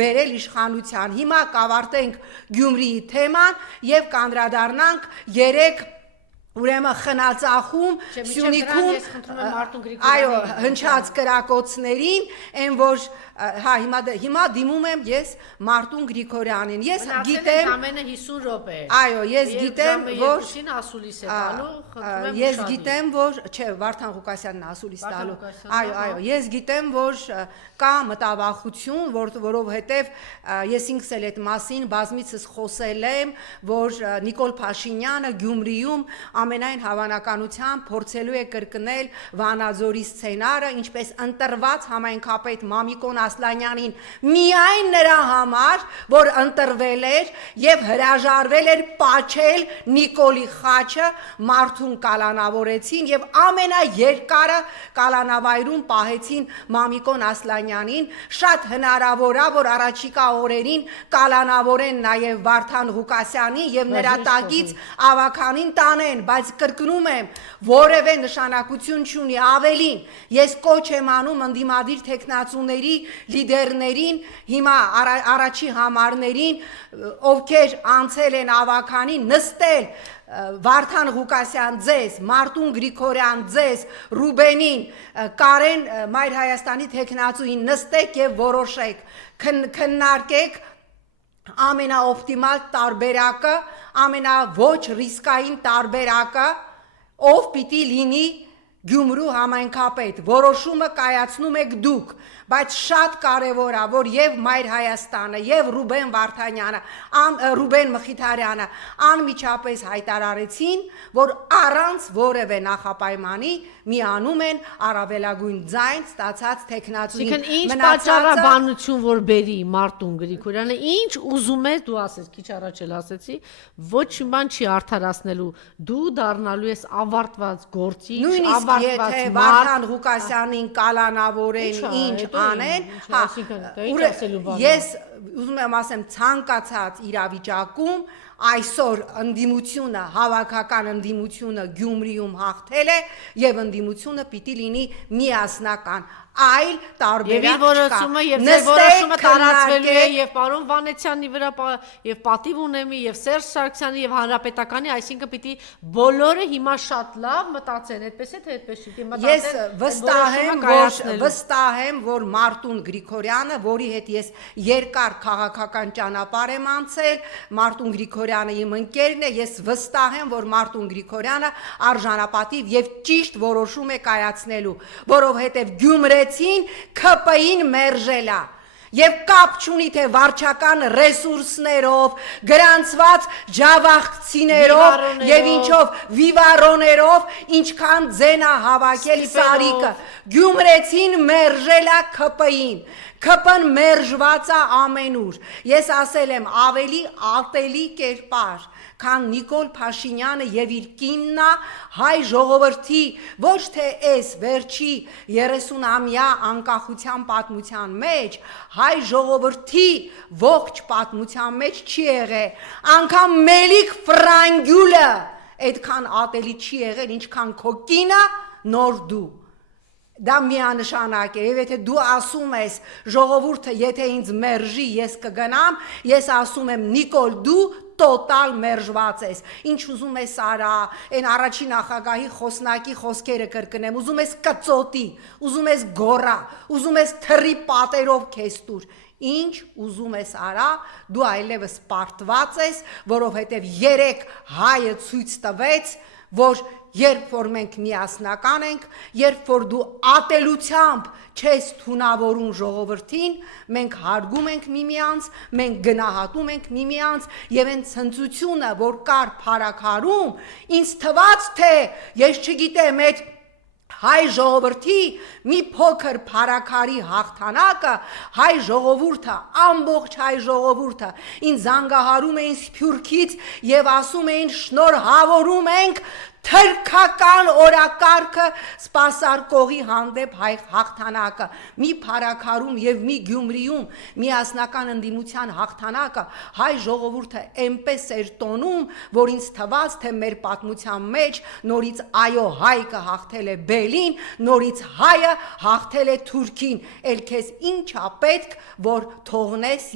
բերել իշխանության։ Հիմա կավարտենք Գյումրիի թեման եւ կանդրադառնանք 3 ուրեմն խնածախում Սյունիքում այո հնչած կրակոցներին այն որ հիմա դիմում եմ ես Մարտուն Գրիգորյանին ես գիտեմ ամենը 50 րոպե այո ես գիտեմ որ ասուլիս է տալու ես գիտեմ որ չէ Վարդան Ղուկասյանն ասուլիս տալու այո ես գիտեմ որ կա մտավախություն որովհետև ես ինքս էլ այդ մասին բազմիցս խոսել եմ որ Նիկոլ Փաշինյանը Գյումրիում ամենայն հավանականությամբ փորձելու է կրկնել Վանաձորի սցենարը, ինչպես ընտրված համայնքապետ Մամիկոն Ասլանյանին միայն նրա համար, որ ընտրվել էր եւ հրաժարվել էր պաչել Նիկոլի խաչը, մարդուն կալանավորեցին եւ ամենաերկարը կալանավայրում պահեցին Մամիկոն Ասլանյանին, շատ հնարավոր է, որ առաջիկա օրերին կալանավորեն նաեւ Վարդան Ղուկասյանին եւ նրա տակից ավականին տանեն, բայց կրկնում եմ, որևէ նշանակություն չունի ավելին, ես կոչ եմ անում ընդդիմադիր թեկնածուների լիդերներին, հիմա առաջի համարներին, ովքեր անցել են ավականին, նստել Վարդան Ղուկասյան ձեզ, Մարտուն Գրիգորյան ձեզ, Ռուբենին, Կարեն Մայր Հայաստանի թեկնածուին նստեք եւ որոշեք, քննարկեք ամենաօպտիմալ տարբերակը, ամենավոչ ռիսկային տարբերակը, ով պիտի լինի Գյումրու համայնքապետ, որոշումը կայացնում եք դուք, բայց շատ կարևոր է, որ եւ Մայր Հայաստանը, եւ Ռուբեն Վարդանյանը, Ռուբեն Մխիթարյանը անմիջապես հայտարարեցին, որ առանց որևէ նախապայմանի միանում են առավելագույն ձայն ստացած թեկնածուին։ Այսինքն ինչ պատճառաբանություն որ բերի Մարտուն Գրիգորյանը, ինչ ուզում ես դու ասես, քիչ առաջ էլ ասեցի, ոչ մի բան չի արդարացնելու, դու դառնալու ես ավարտված գործիչ, ավարտված եթե Վարդան Ղուկասյանին կալանավորեն, ինչ անեն, ես ուզում եմ ասեմ ցանկացած իրավիճակում այսօր ընդդիմությունը, հավաքական ընդդիմությունը Գյումրիում հաղթել է եւ ընդդիմությունը պիտի լինի միասնական, այլ տարբերակ չկա։ Եվ ձեր որոշումը տարածվելու է եւ պարոն Վանեցյանի վրա եւ Պատիվ Ունեմի եւ Սերժ Սարգսյանի եւ Հանրապետականի, այսինքն պիտի բոլորը հիմա շատ լավ մտածեն, այդպես է թե այդպես չի մտածեն։ Ես վստահ եմ, որ Մարտուն Գրիգորյանը, որի հետ ես երկար քաղաքական ճանապարհ եմ անցել, Մարտուն Գրիգորյանը իմ ընկերն է, ես վստահ եմ, որ Մարտուն Գրիգորյանը արժանապատիվ եւ ճիշտ որոշում է կայացնելու, որովհետեւ Գյումրեցին ԿՊ-ին մերժել է եւ կապ չունի թե վարչական ռեսուրսներով, գրանցված ջավախցիներով եւ ինչով վիվարոներով, ինչքան ձենա հավաքել Սարիկը, Գյումրեցին մերժել է ԿՊ-ին, ԿՊ-ն մերժված է ամենուր, ես ասել եմ ավելի ատելի կերպար, քան Նիկոլ Փաշինյանը եւ իր կինն է հայ ժողովրդի ոչ թե այս վերջի 30-ամյա անկախության պատմության մեջ հայ ժողովրդի ողջ պատմության մեջ չի եղել անգամ Մելիք Ֆրանգյուլը այդքան ատելի չի եղել ինչքան քո կինը նոր դու դա միանշանակ է, եւ եթե դու ասում ես ժողովուրդը եթե ինձ մերժի ես կգնամ, ես ասում եմ Նիկոլ դու տոտալ մերժված ես, ինչ ուզում ես արա, այն առաջին նախագահի խոսնակի խոսքերը կրկնեմ, ուզում ես կծոտի, ուզում ես գորա, ուզում ես թռի պատերով քեզ տուր, ինչ ուզում ես արա, դու այլևս պարտված ես, որովհետև 3 հայը ցույց տվեց, որ երբ որ մենք միասնական ենք, երբ որ դու ատելությամբ չես թունավորում ժողովրդին, մենք հարգում ենք միմյանց, մենք գնահատում ենք միմյանց եւ այն ցնծությունը, որ կար փարակարում, ինձ թվաց թե ես չգիտեմ այդ հայ ժողովրդի մի փոքր փարակարի հաղթանակը հայ ժողովուրդը ամբողջ հայ ժողովուրդը ինձ զանգահարում էին Սփյուռքից եւ ասում էին շնորհավորում ենք թրքական օրակարգը սպասարկողի հանդեպ հայ հաղթանակը, մի փարաքարում եւ մի Գյումրիում միասնական ընդդիմության հաղթանակը հայ ժողովուրդը այնպես էր տոնում, որ ինձ թվաց, թե մեր պատմության մեջ նորից այո հայկը հաղթել է բելին, նորից հայը հաղթել է թուրքին, էլ քեզ ինչա պետք, որ թողնես